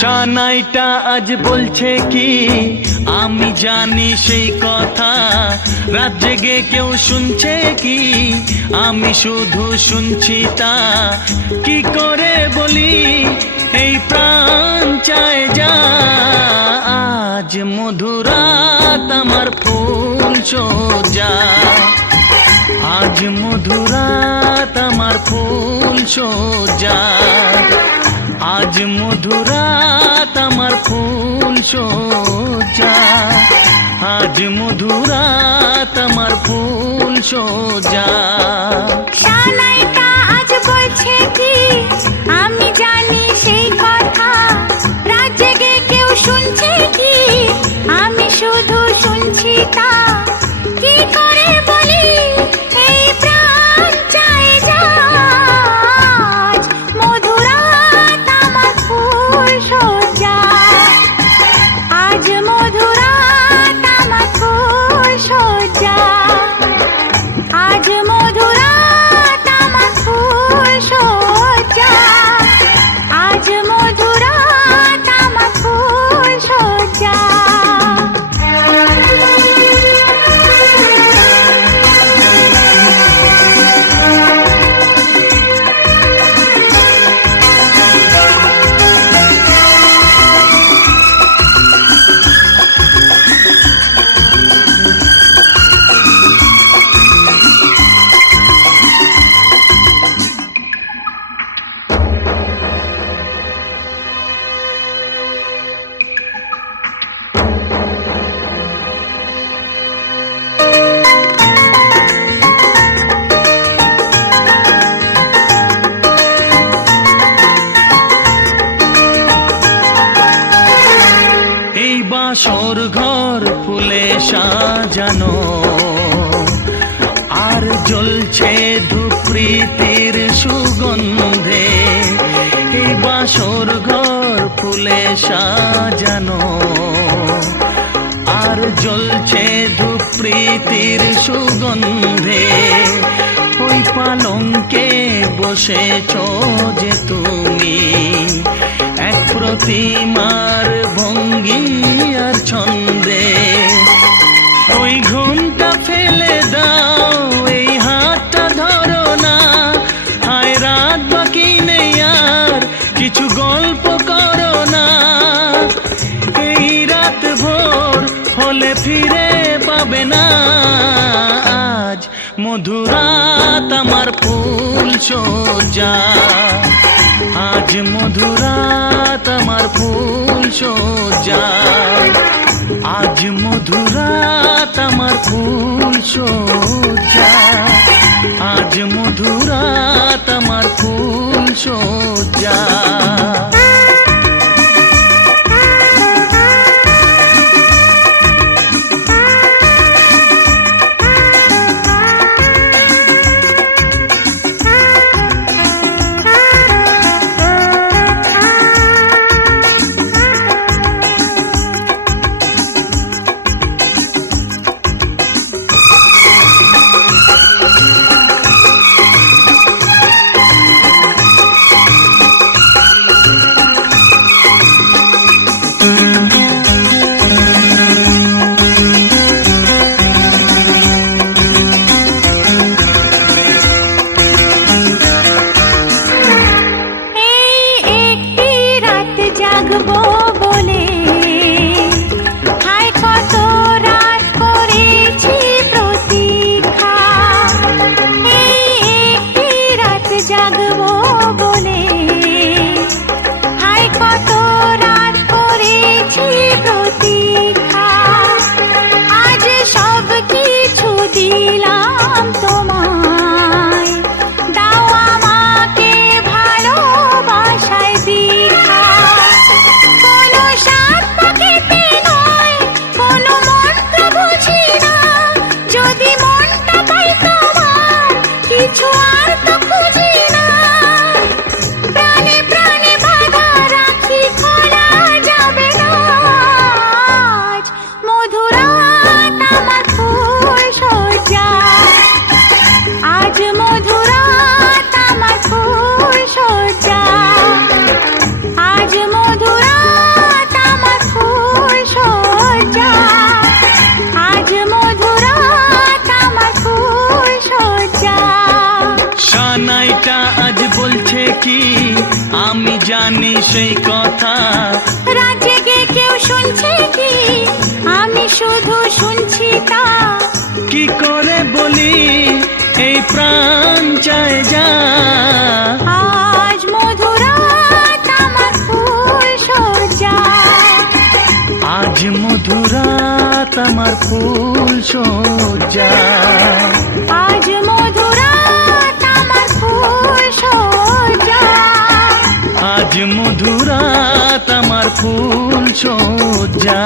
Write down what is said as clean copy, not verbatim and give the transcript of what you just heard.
সানাইটা আজ বলছে কি আমি জানি সেই কথা, রাত জেগে কেউ শুনছে কি আমি শুধু শুনছি তা। কি করে বলি এই প্রাণ চায় যা, আজ মধুরাত আমার ফুল সোজা, আজ মধুরাত আমার ফুল সোজা, আজ মধুরাত আমার ফুল সোজা, আজ মধুরাত আমার ফুল সোজা। সানাইটা আজ বলছে কি আমি জানি সেই কথা, রাত জেগে কেউ শুনছে কি আমি শুধু শুনছি তা। কি করে বলি এই প্রাণ চায় যা, আজ মধুরাত আমার ফুল সোজা, আজ মধুরাত আমার ফুল সোজা, আজ মধুরাত আমার ফুল সোজা, আজ মধুরাত আমার ফুল সোজা। বাসর ঘর ফুলে সাজানো আর জ্বলছে ধূপৃতির সুগন্ধে, এই বাসর ঘর ফুলে সাজানো আর জ্বলছে ধূপৃতির সুগন্ধে। ওই পালঙ্কে বসেছ যে তুমি, এক প্রতিমার ভঙ্গি আর ছন্দে, ওই ঘুমটা ফেলে দাও এই হাতটা ধরো না, হায় রাত বাকি নেই আর কিছু গল্প করো না, এই রাত ভোর হলে ফিরে পাবে না, আজ মধুরাত আমার ফুল সোজা, আজ মধুরাত আমার ফুল সোজা, আজ মধুরাত আমার ফুল সোজা, আজ মধুরাত আমার ফুল সোজা। বলছে কি আমি জানি সেই কথা, রাত জেগে কেউ শুনছে কি আমি শুধু শুনছি তা। কি করে বলি এই প্রাণ চায় যা, আজ মধুরাত আমার ফুল সজ্জা, আজ মধুরাত আমার ফুল সজ্জা, আজ মধুরাত আমার ফুল সজ্জা, আজ মধুরাত আমার ফুল সজ্জা।